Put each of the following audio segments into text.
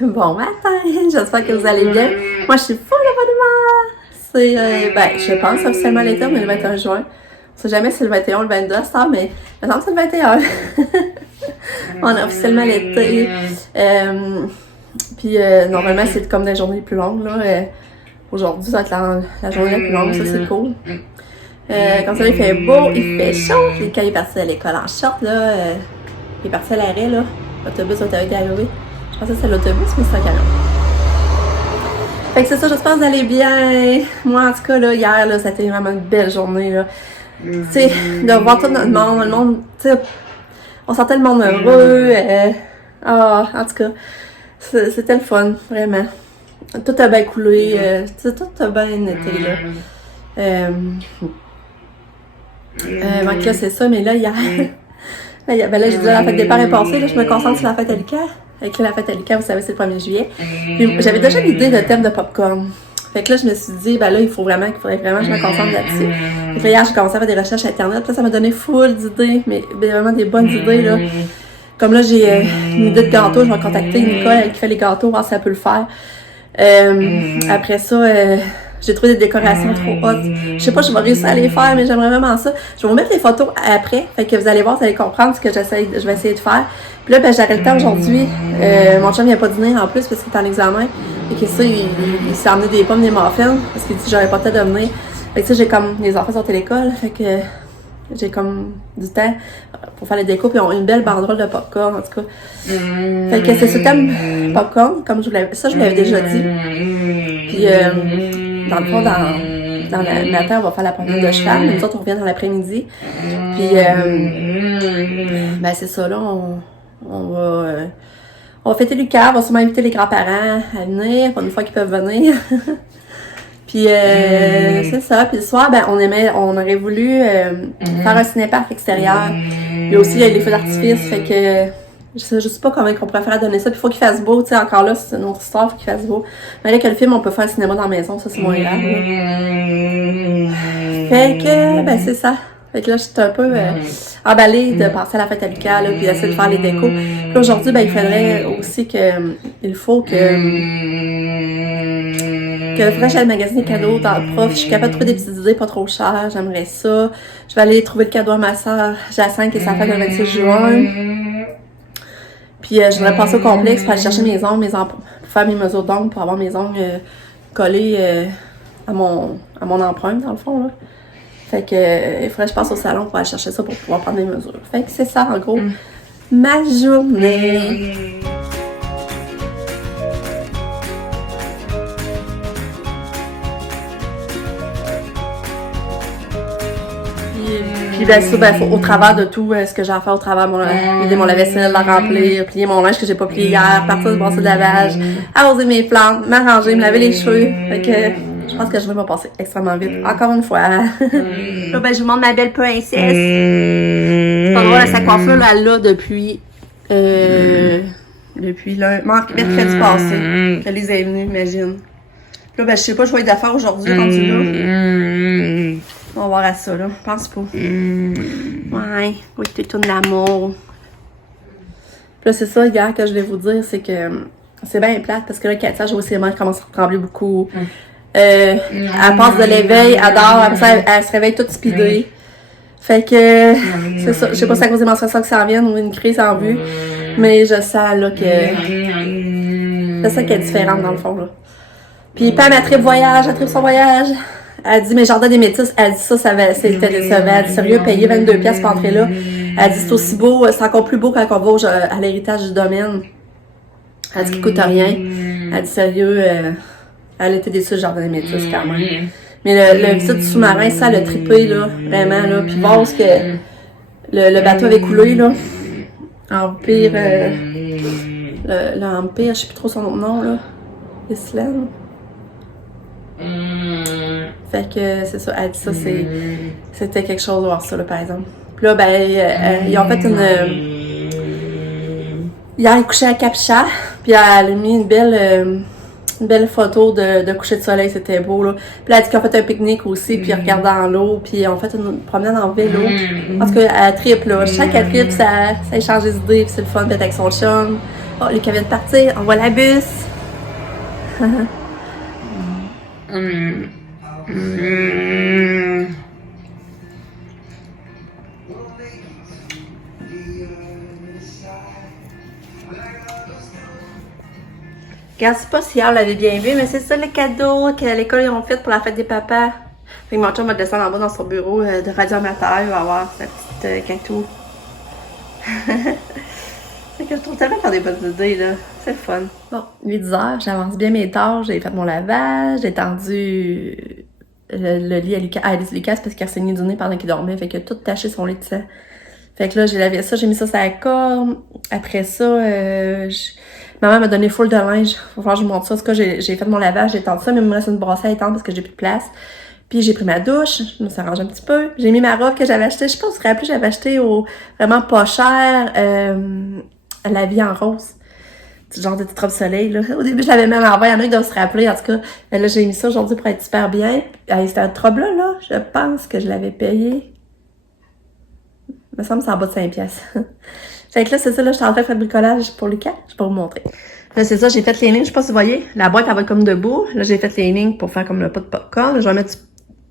Bon matin, j'espère que vous allez bien. Moi, je suis full de bonne humeur. C'est, je pense officiellement l'été, on est le 21 juin. On sait jamais si c'est le 21 ou le 22 à ce temps, mais il me semble que c'est le 21. On a officiellement l'été. Puis normalement, c'est comme des journées plus longues. Là. Aujourd'hui, ça va être la journée la plus longue, ça c'est cool. Quand ça, il fait beau, il fait chaud. Puis quand il est parti à l'école en short, là, il est parti à l'arrêt, là. L'autobus a été arrivé. Je pensais que c'était l'autobus, mais c'est un camion. Fait que c'est ça, j'espère que vous allez bien. Moi, en tout cas, là, hier, là, ça a été vraiment une belle journée, là. Tu sais, de voir tout notre monde, le monde, tu sais, on sentait le monde heureux. En tout cas, c'était le fun, vraiment. Tout a bien coulé, tout a bien été, là. Donc là, c'est ça, mais là, hier, là, j'ai dit, la fête des pères est passée, là, je me concentre sur la fête à Lucas. Avec la fête à Lucas, vous savez, c'est le 1er juillet. Puis, j'avais déjà l'idée de thème de popcorn. Fait que là, je me suis dit, ben là, il faudrait vraiment que je me concentre là-dessus. Fait que là, hier, j'ai commencé à faire des recherches internet. Puis là, ça m'a donné full d'idées, mais vraiment des bonnes idées, là. Comme là, j'ai une idée de gâteau, je vais contacter Nicole, elle qui fait les gâteaux, voir si elle peut le faire. Après ça, j'ai trouvé des décorations trop hautes. Je sais pas, je vais réussir à les faire, mais j'aimerais vraiment ça. Je vais vous mettre les photos après, fait que vous allez voir, vous allez comprendre ce que je vais essayer de faire. Puis là, j'aurai le temps aujourd'hui. Mon chum vient pas dîner en plus parce qu'il est en examen. Et que ça, il s'est emmené des pommes, des muffins, parce qu'il dit que j'aurais pas le temps de venir. Fait que ça, j'ai comme, les enfants sont à l'école, fait que j'ai comme du temps pour faire les décos, puis ils ont une belle banderole de popcorn, en tout cas. Fait que c'est ce thème popcorn, comme je vous l'avais déjà dit. Puis, dans le fond, dans le matin, on va faire la promenade de cheval, mais nous autres, on revient dans l'après-midi. Puis, c'est ça, là, on va fêter Lucas, on va sûrement inviter les grands-parents à venir, une fois qu'ils peuvent venir. Puis c'est ça. Puis le soir, on aurait voulu faire un ciné-parc extérieur. Il y a aussi les feux d'artifice, fait que je sais pas comment on pourrait faire à donner ça. Puis il faut qu'il fasse beau, tu sais, encore là, c'est une autre histoire, il faut qu'il fasse beau. Malgré que le film, on peut faire un cinéma dans la maison, ça c'est moins grave. Fait que, c'est ça. Fait que là, j'étais un peu emballée de passer à la fête à Lucas, là, puis d'essayer de faire les décos. Puis aujourd'hui, il faudrait aussi il faut que le frère j'aille magasiner des cadeaux dans le prof. Je suis capable de trouver des petites idées pas trop chères, j'aimerais ça. Je vais aller trouver le cadeau à ma soeur Jacinthe qui est sa fête le 26 juin. Puis je voudrais passer au complexe pour aller chercher mes ongles, pour faire mes mesures d'ongles, pour avoir mes ongles collés à mon empreinte dans le fond, là. Fait que il faudrait que je passe au salon pour aller chercher ça pour pouvoir prendre des mesures. Fait que c'est ça en gros ma journée. Puis au travers de tout ce que j'ai à faire au travers, vider mon lave-vaisselle, la remplir, plier mon linge que j'ai pas plié hier, partir de brasser de lavage, arroser mes plantes, m'arranger, me laver les cheveux. Fait que je pense que je vais me passer extrêmement vite. Encore une fois. Là, je vous montre ma belle princesse. C'est pas drôle, sa coiffure, là, elle l'a depuis mercredi passé. Elle les est venue, imagine. Là, je sais pas, je vais être d'affaires aujourd'hui, rendu là. On va voir à ça, là. Je pense pas. Ouais, oui, tu tournes l'amour. Puis là, c'est ça, hier, que je voulais vous dire, c'est que c'est bien plate, parce que là, Katia, je vois ses mains commencent à trembler beaucoup. Elle passe de l'éveil, elle dort, après ça, elle se réveille toute speedée. Fait que, c'est ça, je sais pas si c'est à cause des menstruations que ça en vienne ou une crise en vue, mais je sens, là, c'est ça qui est différente, dans le fond, là. Puis, Pam, elle tripe son voyage. Elle dit, mais Jardin des Métis, elle dit c'était décevant. Elle dit, sérieux, payer 22$ pour entrer là. Elle dit, c'est aussi beau, c'est encore plus beau quand on va à l'héritage du domaine. Elle dit qu'il coûte rien. Elle dit, sérieux, elle était déçue du Jardin des Métis quand même. Mais le visite du sous-marin, ça, elle a trippé, là, vraiment, là. Puis voir ce que le bateau avait coulé, là. Empire, l'Empire, je sais plus trop son nom, là. Islande. Fait que c'est ça, elle dit ça, c'était quelque chose de voir ça, là, par exemple. Puis là, ils ont fait hier, elle couchait à Capcha, puis elle a mis une une belle photo de coucher de soleil, c'était beau, là. Puis là, elle a dit qu'on a fait un pique-nique aussi, puis regarde dans l'eau, puis on fait une promenade en vélo. Parce qu'elle tripe, là. Je sens qu'elle tripe, ça échange des idées, puis c'est le fun d'être avec son chum. Oh, Lucas vient de partir, on voit la bus. Regarde, c'est pas si hier on l'avait bien vu, mais c'est ça le cadeau qu'à l'école ils ont fait pour la fête des papas. Fait que mon chum va descendre en bas dans son bureau de radioamateur, il va avoir sa petite quintou. Fait que je trouve tellement faire des bonnes idées, là. C'est le fun. Bon, 8h, j'avance bien mes tâches, j'ai fait mon lavage, j'ai tendu le lit à Lucas. Ah, Lucas, parce qu'il a saigné du nez pendant qu'il dormait, fait qu'il a tout taché son lit de sang. Fait que là, j'ai lavé ça, j'ai mis ça sur la corde. Après ça, maman m'a donné full de linge. Faut voir que je vous montre ça. En tout cas, j'ai fait mon lavage, j'ai tendu ça, mais il me reste une brosse à étendre parce que j'ai plus de place. Puis j'ai pris ma douche, je me suis arrangée un petit peu. J'ai mis ma robe que j'avais achetée. Je sais pas si vous vous rappelez, j'avais acheté au vraiment pas cher la vie en rose. C'est genre de petite robe soleil, là. Au début, je l'avais même envoyé. Il y en a qui doivent se rappeler. En tout cas, là, j'ai mis ça aujourd'hui pour être super bien. Cette robe-là, là, je pense que je l'avais payée. Il me semble que c'est en bas de 5$. Fait que là, c'est ça, là, je suis en train de faire le bricolage pour Lucas. Je peux vous montrer. Là, c'est ça, j'ai fait les lignes. Je sais pas si vous voyez. La boîte, elle va être comme debout. Là, j'ai fait les lignes pour faire comme le pot de popcorn. Là, je vais mettre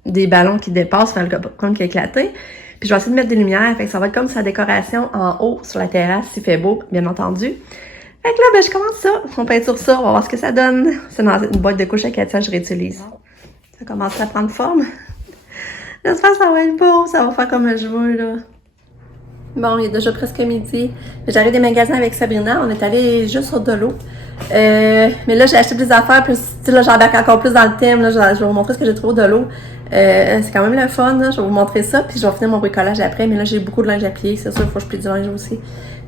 des ballons qui dépassent, faire le popcorn qui a éclaté. Puis, je vais essayer de mettre des lumières. Fait que ça va être comme sa décoration en haut, sur la terrasse, s'il fait beau, bien entendu. Fait que là, ben, je commence ça. On peinture ça. On va voir ce que ça donne. C'est dans une boîte de couche à 400, je réutilise. Ça commence à prendre forme. J'espère que ça va être beau. Ça va faire comme je veux, là. Bon, il est déjà presque midi. J'arrive des magasins avec Sabrina. On est allé juste sur de l'eau. Mais là, j'ai acheté des affaires. Puis là, j'embarque encore plus dans le thème. Là, je vais vous montrer ce que j'ai trouvé de l'eau. C'est quand même le fun. Là. Je vais vous montrer ça. Puis je vais finir mon bricolage après. Mais là, j'ai beaucoup de linge à plier. C'est sûr, il faut que je plie du linge aussi.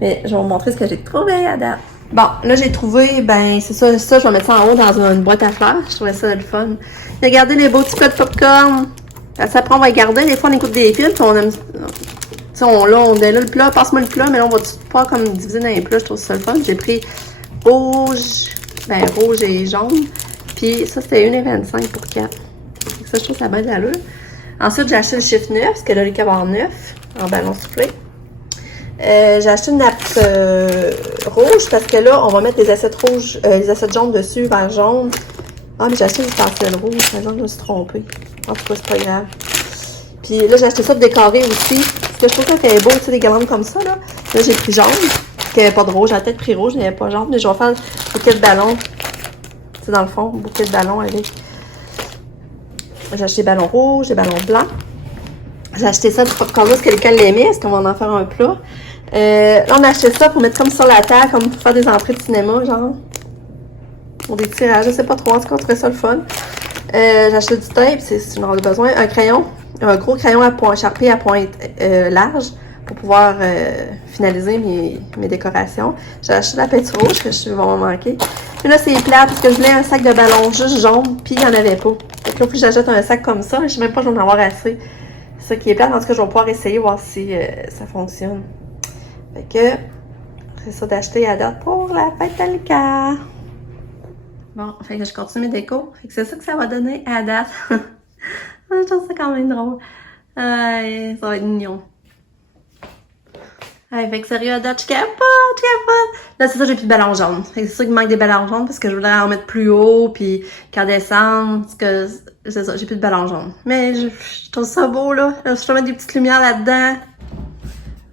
Mais je vais vous montrer ce que j'ai trouvé à date. Bon, là, j'ai trouvé, ben, c'est ça, je vais mettre ça en haut dans une boîte à fleurs. Je trouvais ça le fun. Regardez les beaux petits plats de popcorn. Ça prend, on va les garder. Des fois, on écoute des films. Puis on aime. On est là le plat, passe-moi le plat, mais là on va tout pas comme diviser dans les plats, je trouve ça le fun. J'ai pris rouge et jaune. Puis ça c'était 1,25 pour 4. Ça je trouve ça bien d'allure. Ensuite j'ai acheté le chiffre 9, parce que là les cabas 9 en ballon soufflé. J'ai acheté une nappe rouge parce que là on va mettre les assiettes rouges, les assiettes jaunes dessus, vert jaune. Ah mais j'ai acheté une ustensiles rouge, par exemple je me suis trompée. En tout cas c'est pas grave. Puis là, j'ai acheté ça pour décorer aussi. Parce que je trouve que ça fait beau, tu sais, des guirlandes comme ça, là. Là, j'ai pris jaune. Parce qu'il n'y avait pas de rouge. J'avais peut-être pris rouge, mais il n'y avait pas jaune. Mais je vais faire un bouquet de ballons. Tu sais, dans le fond, un bouquet de ballons avec. J'ai acheté des ballons rouges, des ballons blancs. J'ai acheté ça pour popcorn parce que quelqu'un l'aimait. Est-ce qu'on va en faire un plat? Là, on a acheté ça pour mettre comme sur la table, comme pour faire des entrées de cinéma, genre. Pour des tirages, je sais pas trop. En tout cas, on trouvait ça le fun. J'ai acheté du tape, c'est ce qu'on a besoin. Un crayon. Un gros crayon à point Sharpie à pointe large pour pouvoir finaliser mes décorations. J'ai acheté la peinture rouge que je vais m'en manquer. Mais là, c'est plat parce que je voulais un sac de ballons juste jaune, puis il n'y en avait pas. Fait que là, il faut que j'achète un sac comme ça. Je sais même pas si je vais en avoir assez. C'est ça qui est plat. En tout cas, je vais pouvoir essayer, voir si ça fonctionne. Fait que c'est ça d'acheter à date pour la fête à Lucas. Bon, fait que je continue mes décos. Fait que c'est ça que ça va donner à date. Je trouve ça quand même drôle. Ça va être mignon. Fait que sérieux, à date, je capote. Là, c'est ça, j'ai plus de ballons jaunes. Fait que c'est ça qu'il manque des ballons jaunes parce que je voudrais en mettre plus haut puis qu'en descendre. Parce que c'est ça, j'ai plus de ballons jaunes. Mais je trouve ça beau, là. Je vais mettre des petites lumières là-dedans.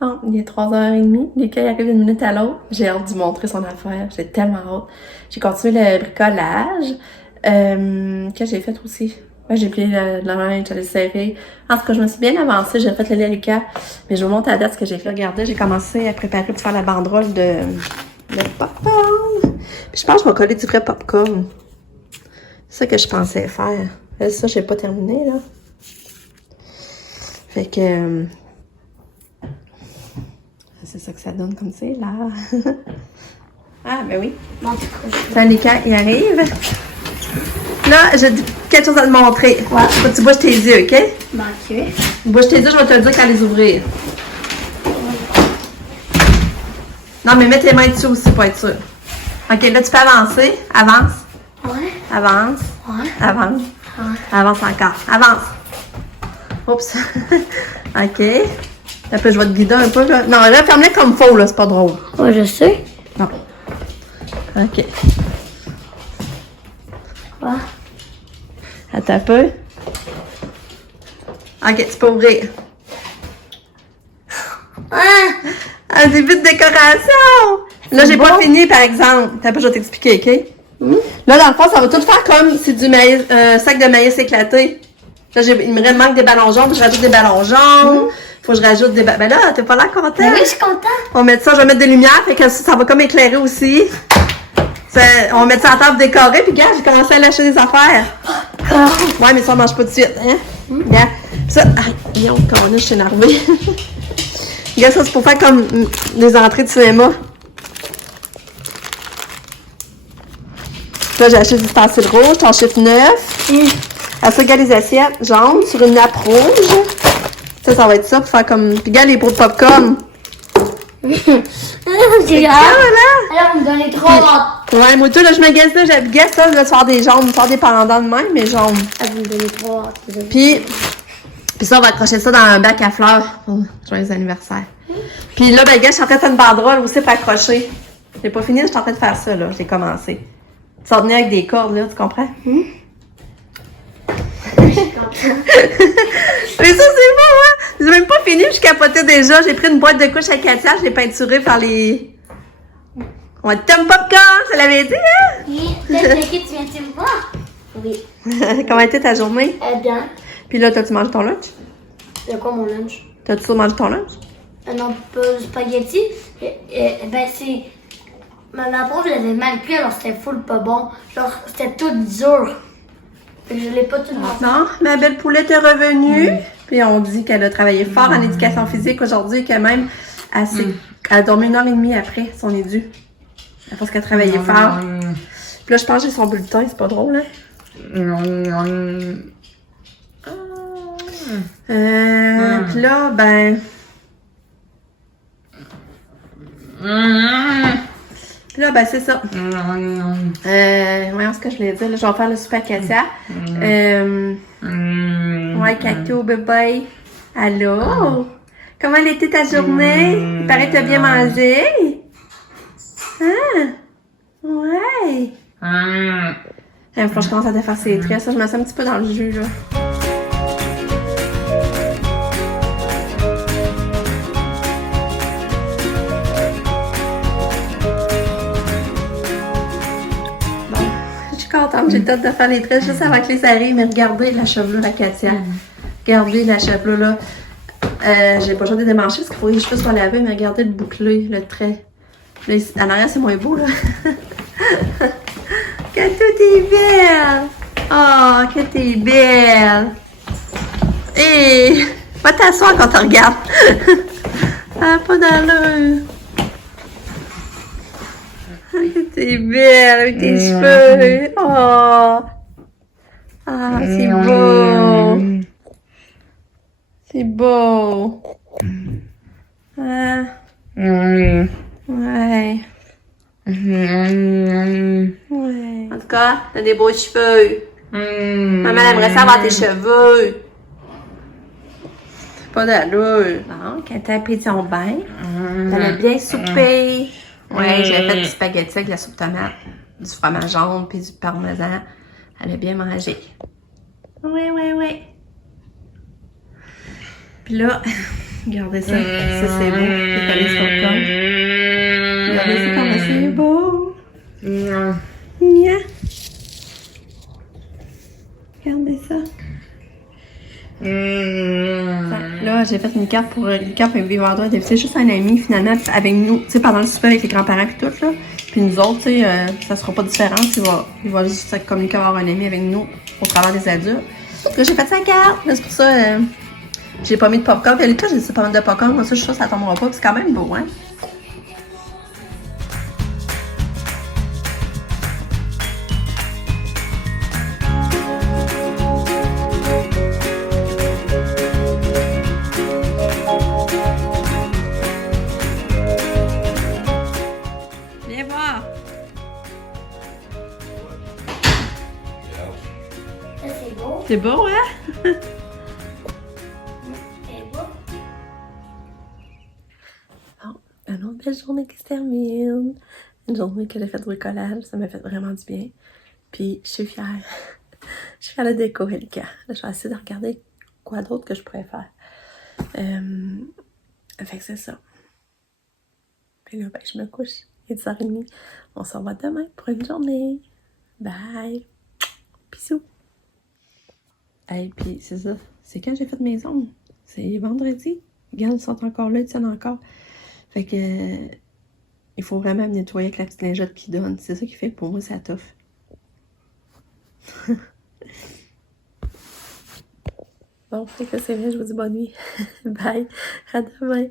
Bon, il est 3h30. Lucas, il arrive d'une minute à l'autre. J'ai hâte de lui montrer son affaire. J'ai tellement hâte. J'ai continué le bricolage. Que j'ai fait aussi. Ouais, j'ai plié le linge, j'allais serrer. En tout cas, je me suis bien avancée. J'ai fait le lit à Lucas. Mais je vous montre à date ce que j'ai fait. Regardez, j'ai commencé à préparer pour faire la banderole de popcorn. Puis je pense que je vais coller du vrai popcorn. C'est ça que je pensais faire. Là, ça, j'ai pas terminé, là. Fait que... c'est ça que ça donne comme c'est, là. Ah, ben oui. Ça, Lucas, il arrive. Là, j'ai quelque chose à te montrer. Ouais. Faut que tu bouges tes yeux, OK? Bon, OK. Bouge tes yeux, je vais te le dire quand les ouvrir. Non, mais mets tes mains dessus aussi pour être sûr. OK, là, tu peux avancer. Avance. Ouais. Avance. Ouais. Avance. Ouais. Avance encore. Avance. Oups. OK. Après, je vais te guider un peu, là. Non, là, ferme-les comme faux, là. C'est pas drôle. Ouais, je sais. Non. OK. Ouais. Attends un peu. OK, tu peux ouvrir. Un début de décoration! Là, j'ai pas fini, par exemple. T'as pas, je vais t'expliquer, OK? Là, dans le fond, ça va tout faire comme si du maïs, sac de maïs éclaté. Là, il me manque des ballons jaunes, je rajoute des ballons jaunes. Faut que je rajoute des Ben là, t'es pas l'air content? Ben oui, je suis contente. On va mettre ça, je vais mettre des lumières, fait que ça va comme éclairer aussi. On va mettre ça à table décorée, puis regarde, j'ai commencé à lâcher des affaires. Ouais, mais ça, on mange pas tout de suite, hein? Regarde. Ça, aïe, je suis énervée. Regarde, ça, c'est pour faire comme des entrées de cinéma. Là, j'ai acheté du stencil rouge, en chiffre 9. Après ça, regarde les assiettes jaunes sur une nappe rouge. Ça va être ça pour faire comme. Puis regarde les pots de popcorn. C'est grave. Alors, vous me donnez trop hâte. Ouais, moi, tout, là, je me gasse là, j'habille ça, là, faire des jaunes, faire des pendants de même, mais jaunes. Vous me donnez trop hâte. Puis ça, on va accrocher ça dans un bac à fleurs. Joyeux anniversaire. Puis là, ben, gars, je suis en train de faire une banderole aussi pour accrocher. J'ai pas fini, je suis en train de faire ça, là. J'ai commencé. Ça va venir avec des cordes, là, tu comprends? Mais ça, c'est bon, hein? J'ai même pas fini, je capotais déjà. J'ai pris une boîte de couches à Katia, je l'ai peinturée par les. On va Tom Popcorn, ça l'avait dit, hein? Oui, peut-être que tu viens de me voir. Oui. Comment était ta journée? Bien. Puis là, t'as-tu mangé ton lunch? C'est quoi mon lunch? T'as-tu mangé ton lunch? Non, pas de spaghetti. Ben, c'est. Ma prof l'avait mal cuit, alors c'était full pas bon. Genre, c'était tout dur. Fait que je l'ai pas tout mangé. Non, ma belle poulette est revenue. Puis on dit qu'elle a travaillé fort en éducation physique aujourd'hui et que même elle a dormi 1h30 après son édu. Parce qu'elle travaillait fort. Puis là, je pense que j'ai son bulletin, c'est pas drôle, hein? Puis là, ben. Puis là, ben, c'est ça. Voyons ce que je voulais dire. Là, je vais faire le super Katia. Ouais, Cacto, bébé. Allô? Comment elle était ta journée? Il paraît que t'as bien mangé. Ah! Ouais. Il faut que je commence à te faire ses tresses. Je me sens un petit peu dans le jus, là. Contente, j'ai hâte de faire les traits juste avant que les arrivent, mais regardez la chevelure à Katia. Regardez la chevelure là. J'ai pas le choix de démancher parce qu'il faut que les cheveux soient lavés, mais regardez le bouclé, le trait. Là, en arrière, c'est moins beau là. Que tout est belle! Oh, que t'es belle! Hé! Va t'asseoir quand tu regardes. Ça n'a pas d'allure. T'es belle avec tes cheveux. Oh. Ah, c'est beau. C'est beau. Ah. Ouais. Ouais. En tout cas, t'as des beaux cheveux. Maman aimerait ça avoir tes cheveux. Pas d'allure. Bon, quand t'as pris son bain, elle a bien soupé. Ouais, j'ai fait du spaghetti avec la soupe tomate, du fromage jaune puis du parmesan. Elle a bien mangé. Ouais. Puis là, regardez ça. Ça, c'est beau. C'est collé sur le corps. Regardez ça comment c'est beau. Nya. Regardez ça. Là, j'ai fait une carte pour Lucas et Vivre droit. C'est juste un ami, finalement, avec nous, tu sais, pendant le super avec les grands-parents et tout, là. Puis nous autres, tu sais, ça sera pas différent. Il va juste communiquer avoir un ami avec nous au travers des adultes. Là, j'ai fait sa carte. Là, c'est pour ça, j'ai pas mis de popcorn. Puis Lucas, j'ai dit, c'est pas mal de popcorn. Moi, ça, je suis sûre que ça tombera pas. Puis c'est quand même beau, hein. C'est beau, hein? Et bon. Bon, une autre belle journée qui se termine. Une journée que j'ai fait de bricolage, ça m'a fait vraiment du bien. Puis je suis fière. Je suis fière de la déco, Elika. Là, je vais essayer de regarder quoi d'autre que je pourrais faire. Fait que c'est ça. Puis là, ben, je me couche. Il est 10h30. On se revoit demain pour une journée. Bye! Bisous! Hey, puis c'est ça. C'est quand j'ai fait mes ongles. C'est vendredi. Regarde, ils sont encore là, ils tiennent encore. Fait que... il faut vraiment me nettoyer avec la petite lingette qui donne. C'est ça qui fait que pour moi, ça toffe. Bon, fait que c'est vrai, je vous dis bonne nuit. Bye! À demain!